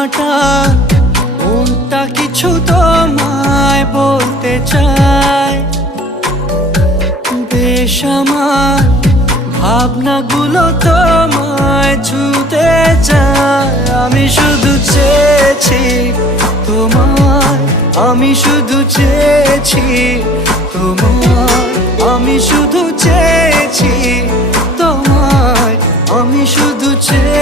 কাটা মনটা কিছু তোমায় বলতে চায়। বেশ আমার ভাবনাগুলো তোমায় ছুতে চায়। আমি শুধু চেয়েছি তোমায়, আমি শুধু চেয়েছি তোমায়, আমি শুধু চেয়েছি তোমায়, আমি শুধু চেয়েছি